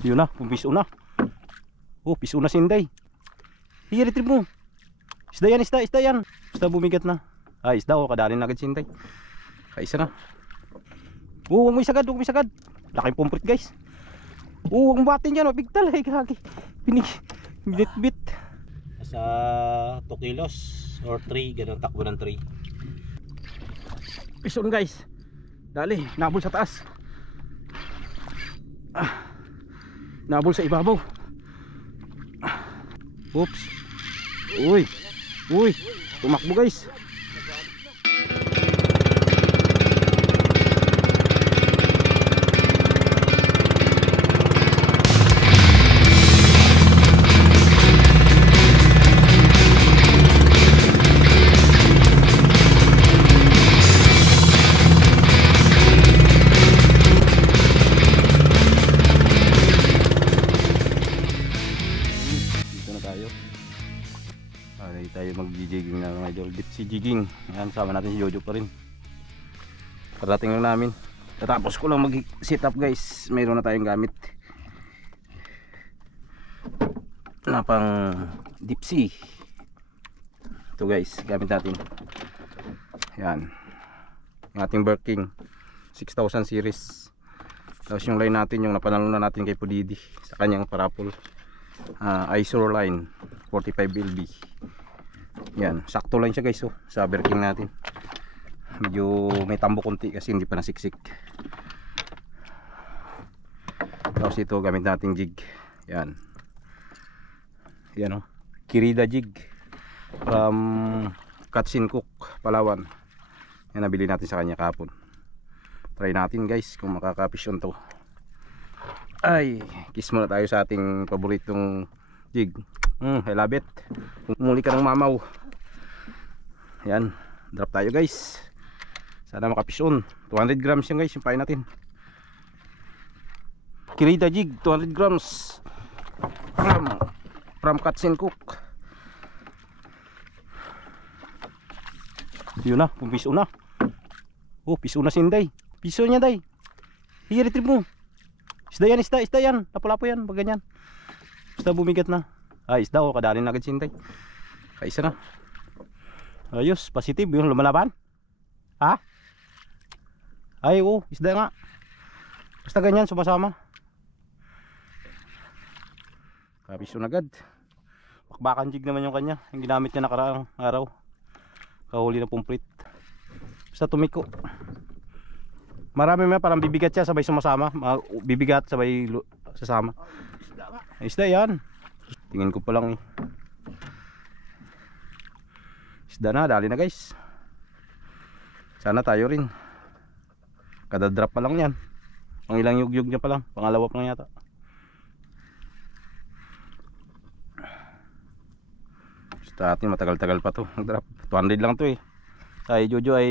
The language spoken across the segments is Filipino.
Yun na, piso na. Oh, piso na sinday. Sige, retrieve mo. Isda yan, isda yan. Isda bumigat na. Ay, isda, oh, kadalin na agad sinday. Kaisa na. Oh, huwag mo isagad, huwag mo isagad. Laking pumprit guys. Oh, huwag mo batin dyan, mapigtal. Ay, kaki. Binit-bit. Sa 2 kilos or 3, ganun takbo ng 3. Pison guys. Dali, nabol sa taas. Nabol sa ibabaw. Oops. Uy. Uy. Tumakbo guys. Tayo mag-jigging na mga idol, deep sea jigging. Ayan, sama natin si Jojo pa rin. Parating lang namin. Tatapos ko lang mag-set up guys. Mayroon na tayong gamit na pang deep sea. Ito guys, gamit natin. Ayan, yung ating Birking 6000 series. Tapos yung line natin, yung napanalo na natin kay Pudidi sa kanyang parapol, Isor line 45 LB. Yan, sakto lang siya guys, oh, sa Birking natin. Medyo may tambo konti kasi hindi pa nasiksik. Tapos ito gamit nating jig. Yan. Yan, oh, Kirida jig from Katsin Cook, Palawan. Yan, nabili natin sa kanya kahapon. Try natin guys kung makaka-fish on to. Ay, kiss muna tayo sa ating paboritong jig. I love it. Muli ka ng mamaw. Yan, drop tayo guys. Sana makafish on. 200 grams yan guys, yung pain natin. Kirida jig, 200 grams from Katsin Cook. Yun na, piso na. Oh, piso na sinday. Piso niya day. Sige, retrieve mo. Isda yan, isda yan. Lapo-lapo yan, pag ganyan. Isda bumigat na. Ay, isda, oh, kadalin na agad sinday. Kaisa na. Ayos, positive yung lumalaban. Ha? Ay, oh, isda nga. Basta ganyan, sumasama. Kapiso na agad. Bakbakan jig naman yung kanya. Yung ginamit niya nakaraang araw. Kahuli na pumplit. Basta tumiko. Marami may parang bibigat siya sabay sumasama. Bibigat sabay sasama. Isda yan. Tingin ko pa lang eh. Isda na, dali na guys. Sana tayo rin. Kada drop pa lang yan. Ang ilang yugyug niya pa lang. Pangalawa pa lang yata. Basta atin matagal-tagal pa to mag-drop. 200 lang to eh. Sa Jojo ay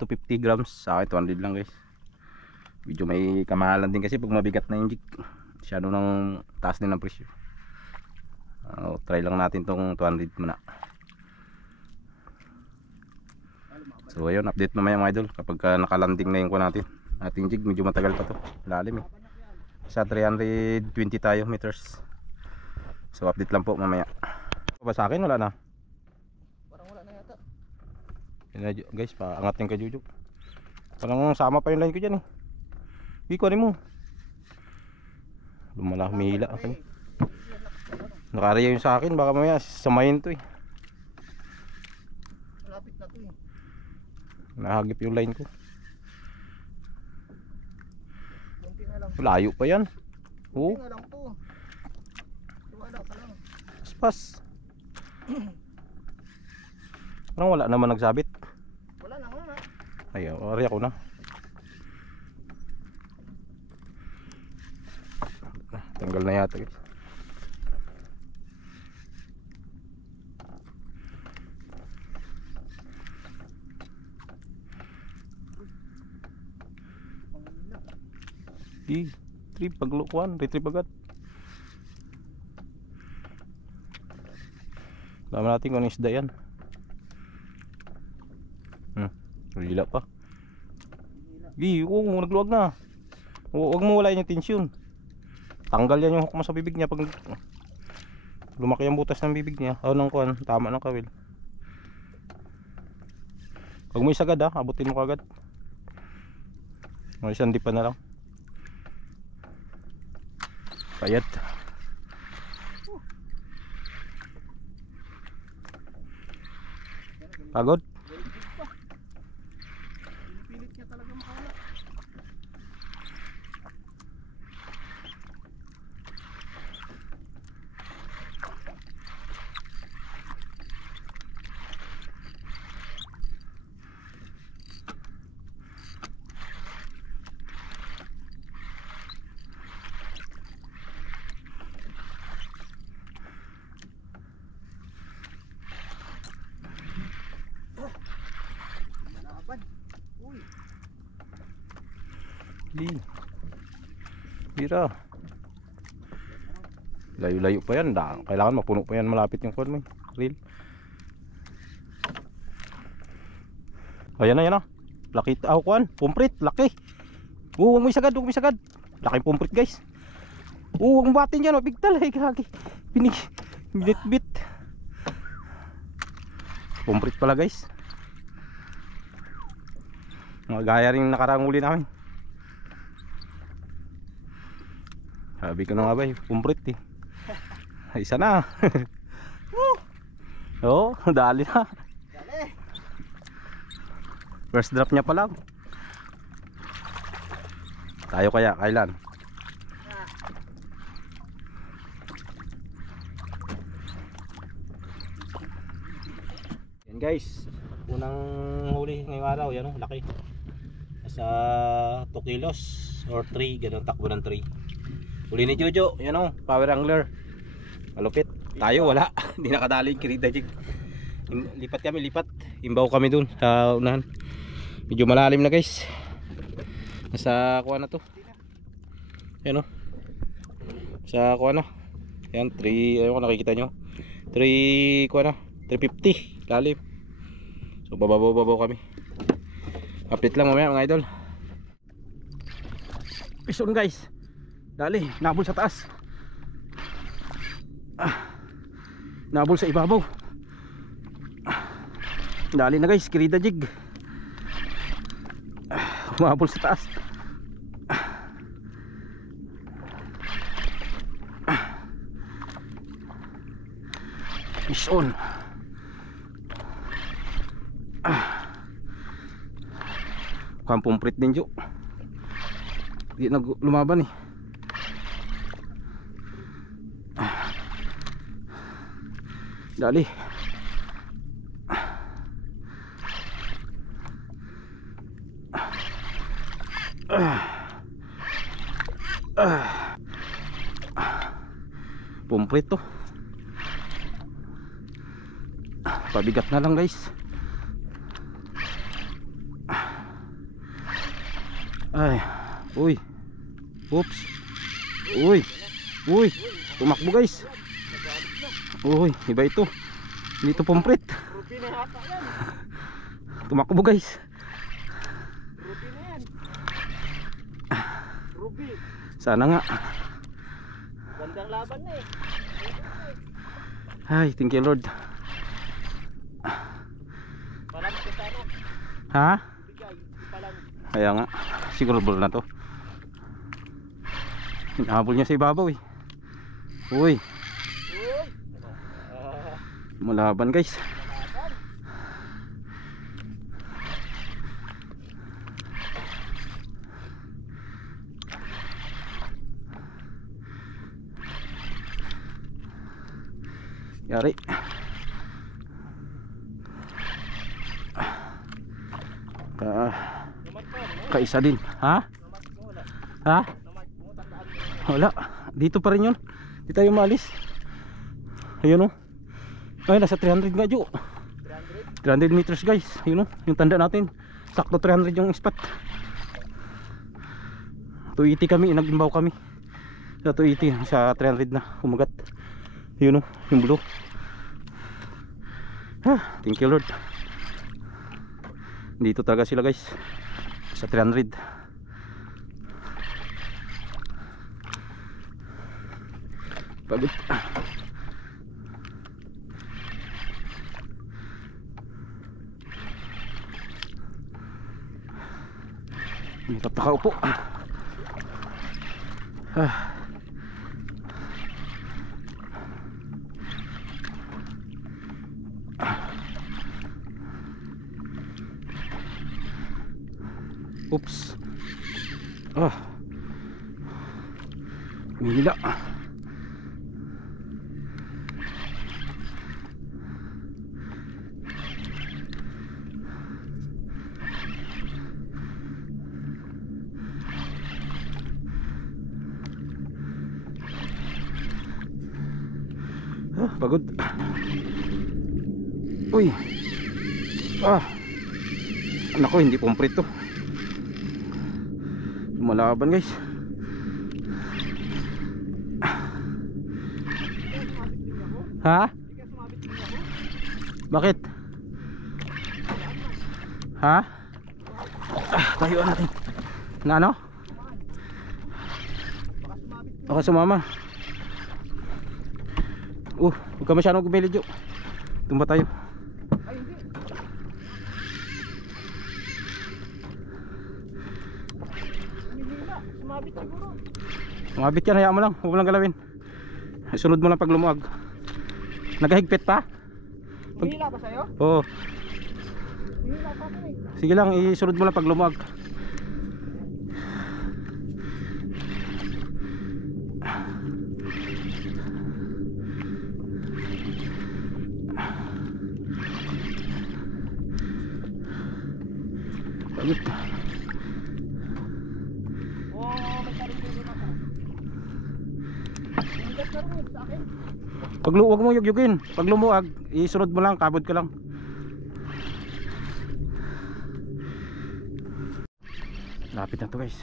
250 grams. Sa akin 200 lang guys. Medyo may kamahalan din kasi pag mabigat na yung jig. Masyado nang taas din ng presyo. Try lang natin tong 200 muna. So ayun, update mamaya mga idol kapag nakalanding na yung ko natin. Ating jig medyo matagal pa to. Lalim eh. Sa 320 tayo meters. So update lang po mamaya. Ba sa akin wala na? Parang wala na yata. Yan guys, paangatin ka Jojo. Parang sama pa yung line ko dyan eh. Ikunin mo. Lumala, humihila akin. Nakariya yung sa akin, baka mamaya samayin to eh. Malapit na to eh. Nahagip yung line ko. Kunti na lang. Layo pa yan. Oo. Kunti na lang to. Wala pa lang. Paspas. Parang wala naman nagsabit. Wala na nga. Ay, ari ako na. Tanggal na yata guys. Trip paglukuan, retrieve agad. Alam natin kung ano isda yan. Lila pa. Huwag mo nagluwag na. Huwag mo wala yung tensyon. Tanggal yan yung hook mo sa bibig niya pag lumaki ang butas ng bibig niya. O ng kuwan, tama ng kawil. Huwag mo isagad ha, abutin mo kagad. O isang dipa na lang. Payat. Pagod? Pinipilit niya talaga makawala. Malaban. Uy. Di. Bira. Layo-layo pa yan. Kailangan mapuno pa yan. Malapit yung kuwan mo. Reel. Ayan na, yan na. Laki. Kuwan. Pumprit. Laki. Huwag mo isagad. Huwag mo isagad. Laking pumprit guys. Huwag mo batin dyan. Mapigtal. Ay kaki. Binit-bit. Pumprit pala guys. Mga gaya rin nakaraang huli namin. Sabi ko na nga ba, pumprit eh. Isa na. Oo, dali na. Dali. First drop niya pa lang. Tayo kaya, kailan? Yan guys, unang huli ngayong araw, yan o, laki. Nasa 2 kilos or 3, ganun takbo ng 3. Huli ni Jojo, yan o, power angler. Malupit. Tayo wala, hindi nakadali yung kirida jig. Lipat kami, lipat. Imbaw kami dun sa unahan. Medyo malalim na guys. Nasa kuha na to. Yan o. Sa kuha na. Yan, 3, ayun ko nakikita nyo. 3, kuha na, 350 lalim. So babaw kami. Update lang mamaya mga idol. Pison guys. Dali, nabol sa taas. Nabol sa ibabaw. Dali na guys, kirida jig. Nabol sa taas. Pison. Kampumprit din jo. Hindi lumaban eh. Dali. Pumprit to. Pabigat na lang guys. Ay, uy. Oops. Uy. Uy, tumakbo guys. Uy, iba ito. Dito pumprit. Ruby na hata yan. Tumakbo guys. Ruby na yan. Ruby. Sana nga. Gandang laban na eh. Ay, thank you Lord. Palam sa taro. Ha? Bigay. Palam. Kaya nga, siguro ball na to. Hinahabol niya sa ibabaw eh. Uy, Uy. malaban guys. Laban. Yari. Kaisa din. Ha? Ha? Wala. Dito pa rin yun. Di tayo maalis. Ayun o. Ay, nasa 300 nga jo. 300 meters guys. Ayun o. Yung tanda natin. Sakto 300 yung spot. 280 kami. Nag-imbaw kami. Sa 280. Sa 300 na. Kumagat. Ayun o. Yung blue. Thank you Lord. Dito talaga sila guys. Sa 300. Pagod. Hirap nakaupo. Oops. Minila. Pagod. Uy. Nako, hindi complete to. Lumalaban guys. Ha? Bakit? Ha? Tayuan natin. Na ano? Baka sumama. Huwag ka masyadong gumilid yun. Tumba tayo. Ay, hindi. Humihila. Sumabit siguro. Sumabit yan, hayaan mo lang. Huwag mo lang galawin. Sunod mo lang pag lumuag. Nagahigpit pa? Humihila ba sa'yo? Oo. Humihila pa ako eh. Sige lang, isunod mo lang pag lumuag. Pagod. May karito ako. Hindi ka rin sa akin. Pag luwag mo yugyugin. Pag lumuag, isunod mo lang, kabod ka lang. Lapit na to guys.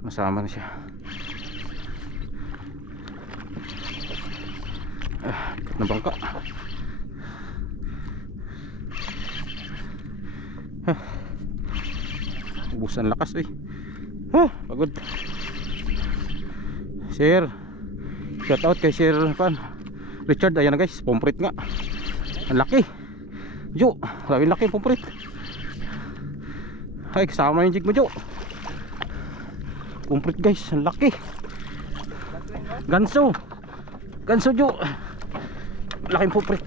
Masama na siya. Ikot na bangka. Ubusan lakas eh. Pagod. Sir, shout out kay Sir Richard. Ayan na guys, pomprit nga. Ang laki. Jo, grabe laki pomprit. Ay, kasama yung jig mo Jo. Pomprit guys, ang laki. Ganso. Ganso Jo. Laking pomprit.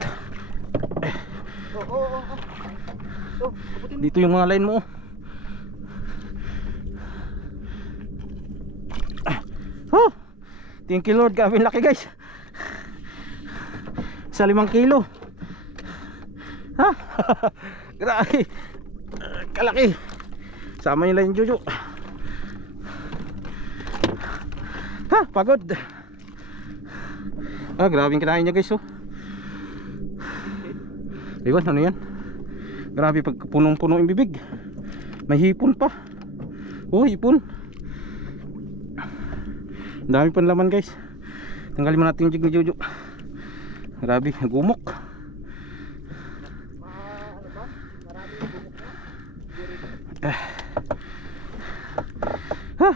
Dito yung mga line mo. Thank you Lord, grabe laki guys. Sa 5 kilo. Grabe. Kalaki. Sama yung line Jojo. Pagod. Grabe yung kinain niya guys oh. Iwan, ano yan? Grabe pag punong-puno yung bibig. May hipon pa. Hipon. Ang dami pa laman guys. Tanggalin mo natin yung jig ni Jojo. Grabe, nagumok.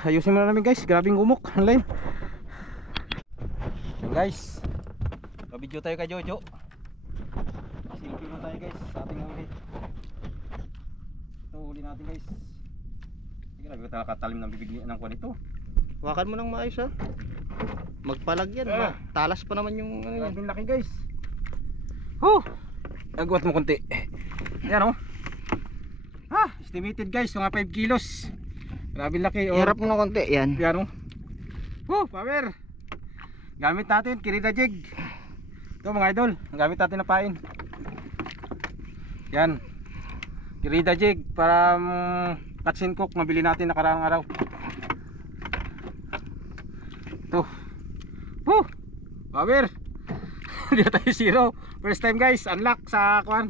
Ayusin mo na namin guys. Grabe gumok ang line. Guys, pa-video tayo kay Jojo. Silipin mo tayo guys sa ating huli. Ito huli natin guys. Grabe ko nakatalim ng bibig ng kuwan ito. Hawakan mo ng maayos ha. Magpalag yan. Talas pa naman yung ano yan. Grabe laki guys. Agwat mo konti. Ayan oh. Estimated guys, mga 5 kilos. Grabe laki. Hirap mo ng konti yan. Ayan oh. Power. Gamit natin, Kirida jig. Ito mga idol, gamit natin na pain. Yan. Kirida jig para catch and cook, nabili natin nakaraang araw. Ito. Power. Hindi tayo zero. First time guys, unlock sa kuan.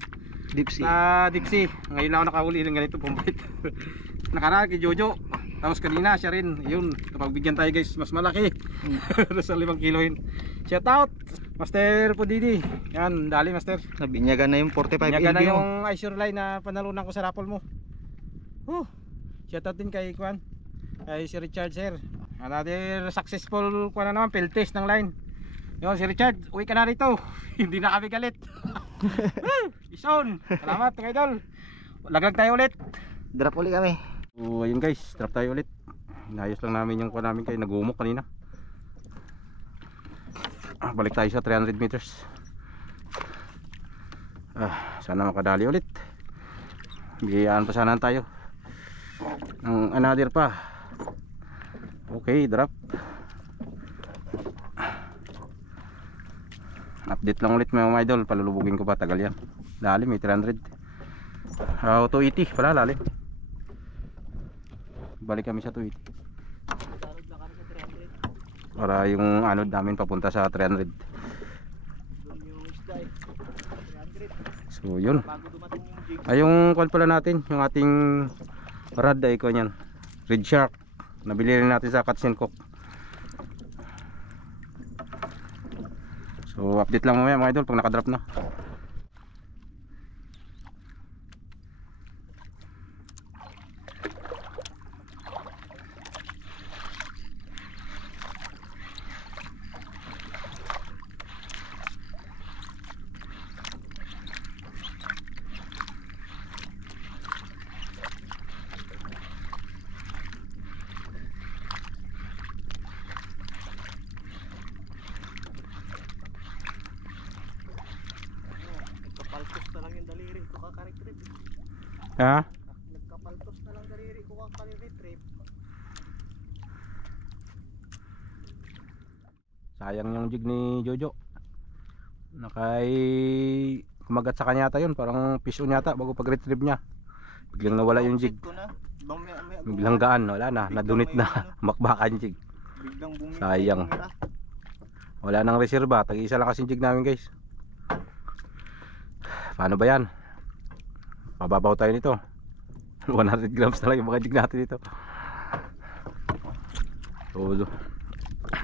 Deep sea. Sa deep sea. Ngayon lang ako nakahuli ng ganito pumpit. Nakaraan kay Jojo. Tapos kanina siya rin. Yun, napagbigyan tayo guys. Mas malaki. Sa 5 kiloin. Shout out Master Pudidi. Yan, dali Master. Binyagan na yung 45 Binyagan na LB mo. yung ice your line na panalunan ko sa raffle mo. Shout out din kay Kwan Ay si Richard sir. Another successful kuha na naman, field test ng line. Yun si Richard, uwi ka na rito. Hindi na kami galit. Ison, salamat mga idol. Laglag tayo ulit. Drop uli kami. So ayun guys, drop tayo ulit. Inayos lang namin yung kuha namin kayo, nag-uumok kanina. Balik tayo sa 300 meters. Sana makadali ulit. Bigyan pa sana tayo ng another pa. Okay, drop. Update lang ulit mga idol. Palulubugin ko pa, tagal yan. Lalim, may 300. 280 pala, lalim. Balik kami sa 280 para yung anod namin papunta sa 300. So yun. Ay yung call pala natin, yung ating rod ay ko niyan, Red Shark. Nabili rin natin sa Katsin Cook. So update lang mamaya mga idol pag nakadrop na. Nagkapaltos na lang yung daliri ko kakarik-trip. Ha? Nagkapaltos na lang daliri ko kakarik-trip. Sayang yung jig ni Jojo. Nakay kumagat sa kanya yata yun, parang fish on yata bago pag-retrieve niya. Biglang nawala yung jig. Biglang gaan, wala na, nadunit na. Makbakan jig. Sayang. Wala nang reserba, tag-isa lang kasi jig namin guys. Paano ba yan? Pababaw tayo nito. 100 grams na lang yung mga jig natin dito. So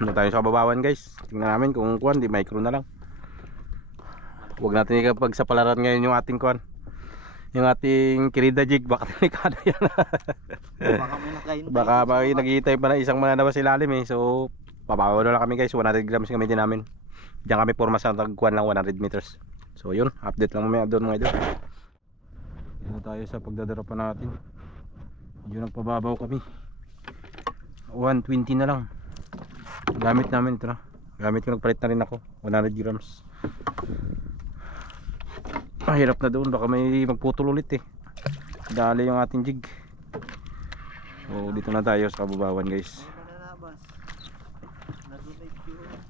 ano tayo sa kababawan guys. Tingnan namin kung kuwan, di micro na lang. Huwag natin ikapag sa palaran ngayon yung ating kuwan, yung ating kirida jig. Baka delikado yan. Baka may naghihintay pa na isang mananabas ilalim eh. So pababaw na lang kami guys. 100 grams kami din namin. Diyan kami forma sa tagkuhan lang 100 meters. So yun, update lang mamaya doon mga idol. Dito tayo sa pagdadarapan natin. Medyo nagpababaw kami. 120 na lang. Gamit namin ito na. Gamit ko, nagpalit na rin ako. 100 grams. Mahirap na doon, baka may magputol ulit eh. Dali yung ating jig. So dito na tayo sa kababawan guys.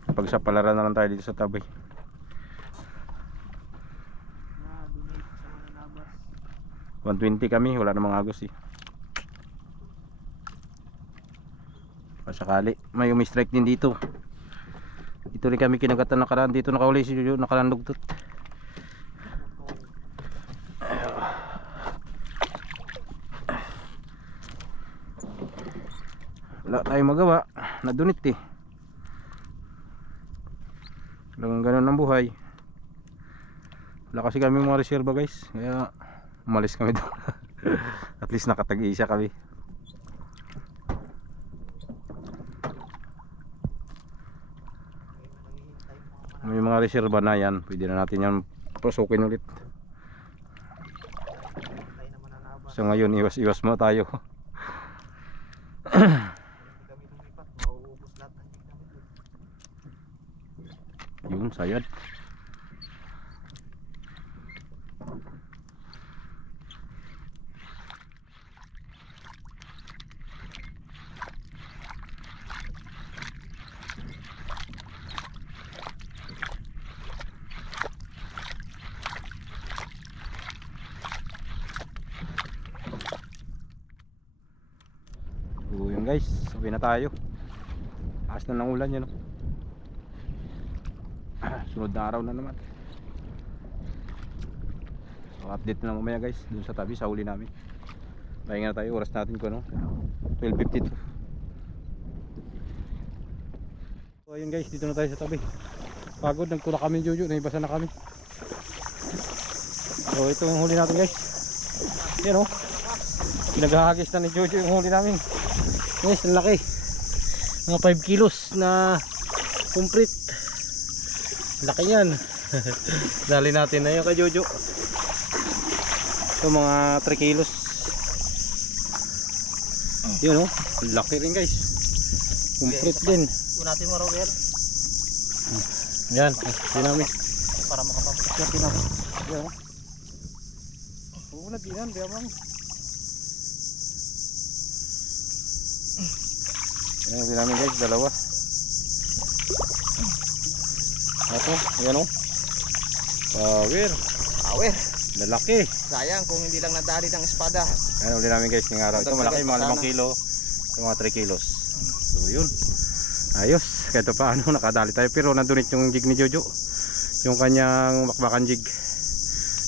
Pag sa palaran na lang tayo dito sa tabi. 120 kami, wala namang agos eh. Pasakali may umi-strike din dito. Ito rin kami kinagatan nakaraan. Dito nakauli si Jojo, nakalandugtot. Wala tayong magawa, nadunit eh. Lang ganun ang buhay. Wala kasi kami mga reserva guys, kaya umalis kami doon. At least nakatag-isa kami. May mga reserva na yan, pwede na natin yan pasukin ulit. So ngayon iwas-iwas mo tayo. Yun, sayad. So yun guys, sabi na tayo. Taas na ng ulan yan, no? Sunod na araw na naman. So update na mamaya guys dun sa tabi, sa huli namin. Pahinga na tayo, oras natin ko no, 12:52. So ayun guys, dito na tayo sa tabi. Pagod, nagtulak kami Jojo, naibasa na kami. So ito yung huli natin guys. Yan o, pinaghahagis na ni Jojo yung huli namin. Guys, ang laki. Mga 5 kilos na complete. Laki yan. Dali natin na yun kay Jojo. Ito mga 3 kilos. Yun oh, laki rin guys. Complete din. Unatin mo raw yan. Yan, yun namin. Para makapapit natin ako. Yan oh. Oo, nagdinan, biyamang. Yan, yun namin guys, dalawa. Ito, yan oh. Power. Power. Lalaki. Sayang kung hindi lang nadali ng espada. Ayan ulit namin guys ng araw. Ito malaki, mga 5 kilo. Ito mga 3 kilos. So yun. Ayos. Kahit paano nakadali tayo. Pero nandunit yung jig ni Jojo. Yung kanyang makbakan jig.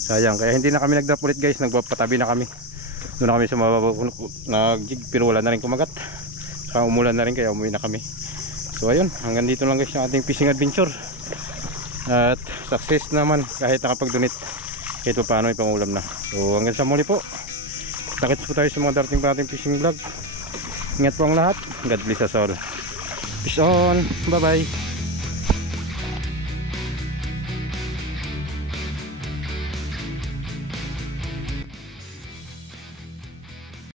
Sayang. Kaya hindi na kami nag-drop ulit guys. Nagpatabi na kami. Doon na kami sa mababaw nag-jig. Pero wala na rin kumagat. Saka umulan na rin kaya umuwi na kami. So ayun. Hanggang dito lang guys yung ating fishing adventure. At success naman kahit nakapag-donate. Kahit paano ipangulam na. So hanggang sa muli po. Nakits po tayo sa mga darating pa nating fishing vlog. Ingat po ang lahat. God bless us all. Peace on. Bye bye.